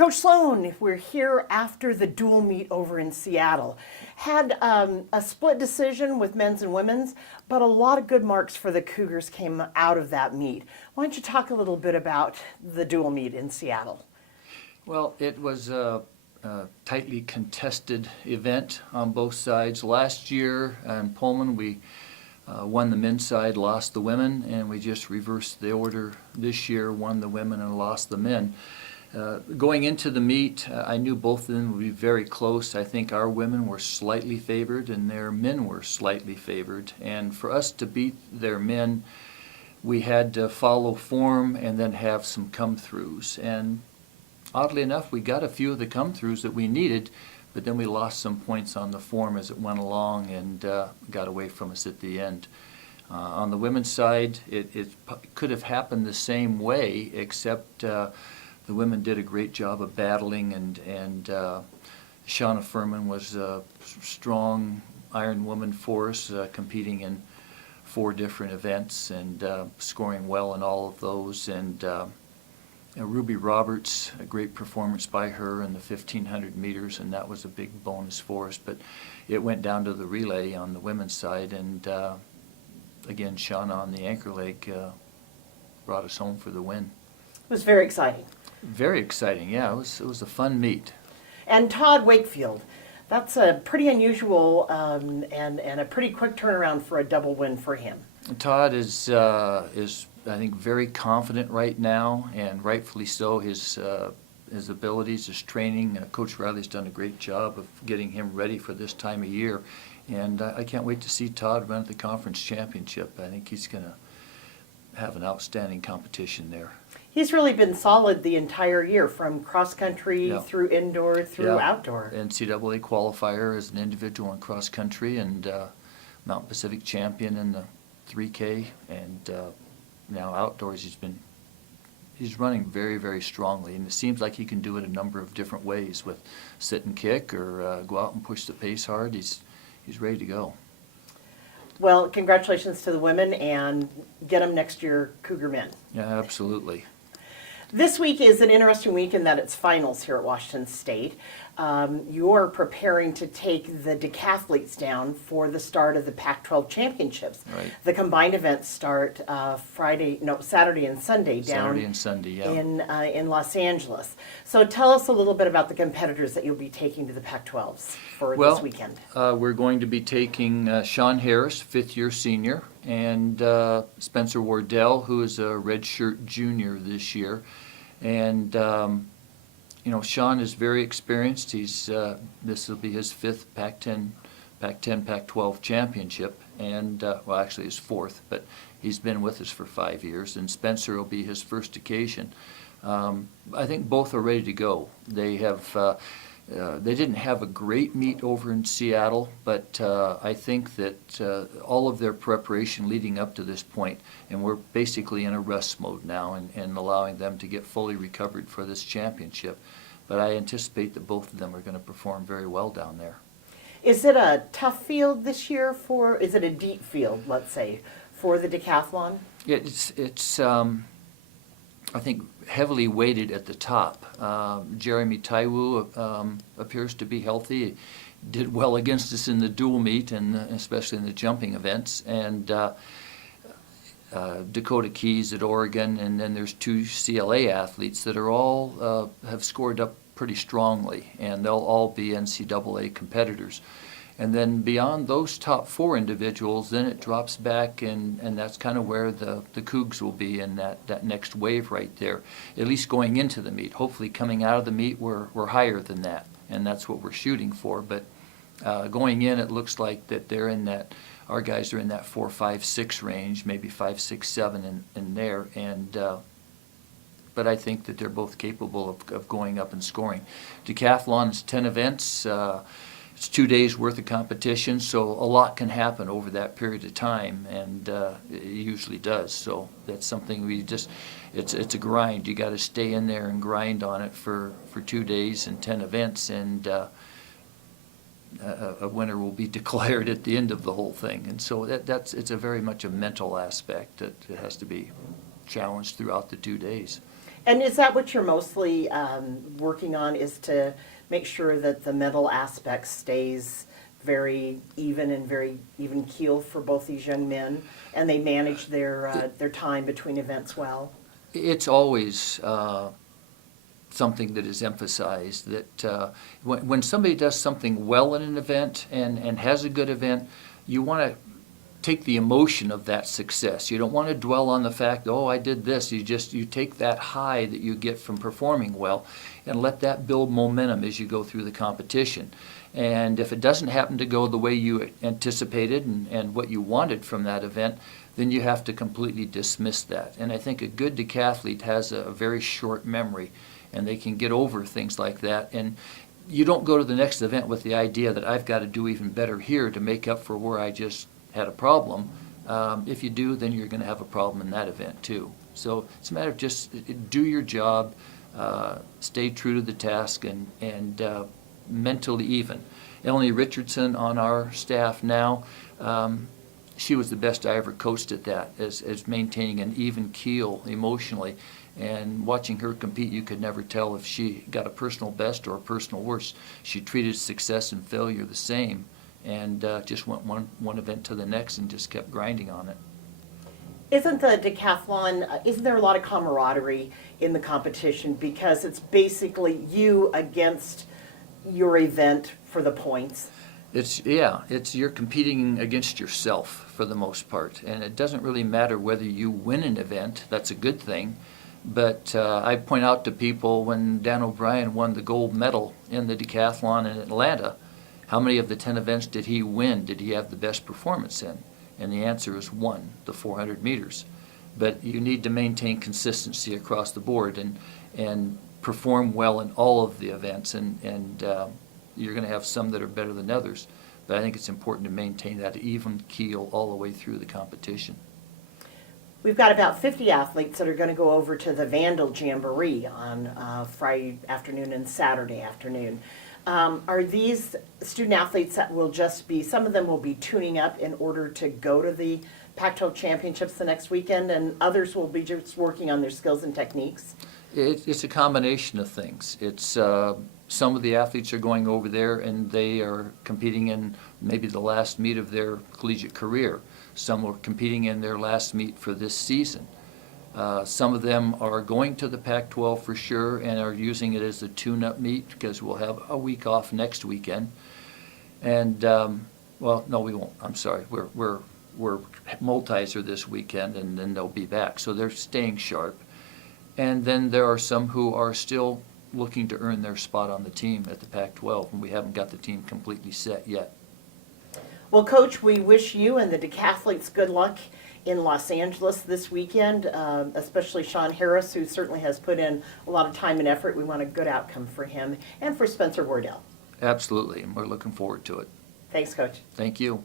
Coach Sloan, we're here after the dual meet over in Seattle. Had a split decision with men's and women's, but a lot of good marks for the Cougars came out of that meet. Why don't you talk a little bit about the dual meet in Seattle? Well, it was a tightly contested event on both sides. Last year in Pullman, we won the men's side, lost the women, and we just reversed the order this year, won the women and lost the men. Going into the meet, I knew both of them would be very close. I think our women were slightly favored and their men were slightly favored. And for us to beat their men, we had to follow form and then have some come-throughs. And oddly enough, we got a few of the come-throughs that we needed, but then we lost some points on the form as it went along and got away from us at the end. On the women's side, it could have happened the same way, except the women did a great job of battling, and Shauna Furman was a strong Iron Woman for us, competing in 4 different events and scoring well in all of those. And Ruby Roberts, a great performance by her in the 1500 meters, and that was a big bonus for us. But it went down to the relay on the women's side, and again, Shauna on the anchor leg brought us home for the win. It was very exciting. Very exciting, yeah. It was a fun meet. And Todd Wakefield, that's a pretty unusual and a pretty quick turnaround for a double win for him. Todd is I think very confident right now, and rightfully so. His abilities, his training. Coach Riley's done a great job of getting him ready for this time of year, and I can't wait to see Todd run at the conference championship. I think he's going to have an outstanding competition there. He's really been solid the entire year, from cross country through indoor through outdoor. NCAA qualifier as an individual in cross country, and Mountain Pacific champion in the 3K, and now outdoors he's running very, very strongly, and it seems like he can do it a number of different ways, with sit and kick or go out and push the pace hard. He's ready to go. Well, congratulations to the women, and get them next year, Cougar men. Yeah, absolutely. This week is an interesting week in that it's finals here at Washington State. You're preparing to take the decathletes down for the start of the Pac-12 championships. Right. The combined events start Saturday and Sunday down in Los Angeles. So tell us a little bit about the competitors that you'll be taking to the Pac-12s for this weekend. We're going to be taking Sean Harris, 5th-year senior, and Spencer Wardell, who is a redshirt junior this year. And Sean is very experienced. This will be his 5th Pac-10, Pac-12 championship, and well, actually his 4th, but he's been with us for 5 years. And Spencer will be his first occasion. I think both are ready to go. They didn't have a great meet over in Seattle, but I think that all of their preparation leading up to this point, and we're basically in a rest mode now and allowing them to get fully recovered for this championship. But I anticipate that both of them are going to perform very well down there. Is it a tough field this year is it a deep field, let's say, for the decathlon? It's I think heavily weighted at the top. Jeremy Taiwu appears to be healthy. Did well against us in the dual meet, and especially in the jumping events. And Dakota Keys at Oregon, and then there's 2 CLA athletes that are all have scored up pretty strongly, and they'll all be NCAA competitors. And then beyond those top 4 individuals, then it drops back, and that's kind of where the Cougs will be in that next wave right there, at least going into the meet. Hopefully coming out of the meet, we're higher than that, and that's what we're shooting for. But going in, it looks like that they're in that, our guys are in that 4, 5, 6 range, maybe 5, 6, 7 in there. And but I think that they're both capable of going up and scoring. Decathlon is 10 events. It's 2 days worth of competition, so a lot can happen over that period of time, and it usually does. So that's something it's a grind. You got to stay in there and grind on it for 2 days and 10 events, and a winner will be declared at the end of the whole thing. And so it's a very much a mental aspect that has to be challenged throughout the 2 days. And is that what you're mostly working on, is to make sure that the mental aspect stays very even and very even keel for both these young men, and they manage their time between events well? It's always something that is emphasized, that when somebody does something well in an event and has a good event, you want to take the emotion of that success. You don't want to dwell on the fact, oh, I did this. You take that high that you get from performing well and let that build momentum as you go through the competition. And if it doesn't happen to go the way you anticipated and what you wanted from that event, then you have to completely dismiss that. And I think a good decathlete has a very short memory, and they can get over things like that. And you don't go to the next event with the idea that I've got to do even better here to make up for where I just had a problem. If you do, then you're going to have a problem in that event too. So it's a matter of just do your job, stay true to the task, and mentally even. Eleni Richardson on our staff now, she was the best I ever coached at that, as maintaining an even keel emotionally. And watching her compete, you could never tell if she got a personal best or a personal worst. She treated success and failure the same, and just went one event to the next and just kept grinding on it. Isn't the decathlon, isn't there a lot of camaraderie in the competition, because it's basically you against your event for the points? It's you're competing against yourself for the most part, and it doesn't really matter whether you win an event. That's a good thing. But I point out to people, when Dan O'Brien won the gold medal in the decathlon in Atlanta, how many of the 10 events did he win? Did he have the best performance in? And the answer is 1, the 400 meters. But you need to maintain consistency across the board and perform well in all of the events, and you're going to have some that are better than others. But I think it's important to maintain that even keel all the way through the competition. We've got about 50 athletes that are going to go over to the Vandal Jamboree on Friday afternoon and Saturday afternoon. Are these student athletes that will just be, some of them will be tuning up in order to go to the Pac-12 championships the next weekend, and others will be just working on their skills and techniques? It's a combination of things. It's some of the athletes are going over there and they are competing in maybe the last meet of their collegiate career. Some are competing in their last meet for this season. Some of them are going to the Pac-12 for sure and are using it as a tune-up meet, because we'll have a week off next weekend. And well, no, we won't. I'm sorry. We're multis are this weekend, and then they'll be back. So they're staying sharp. And then there are some who are still looking to earn their spot on the team at the Pac-12, and we haven't got the team completely set yet. Well, Coach, we wish you and the decathletes good luck in Los Angeles this weekend, especially Sean Harris, who certainly has put in a lot of time and effort. We want a good outcome for him and for Spencer Wardell. Absolutely, and we're looking forward to it. Thanks, Coach. Thank you.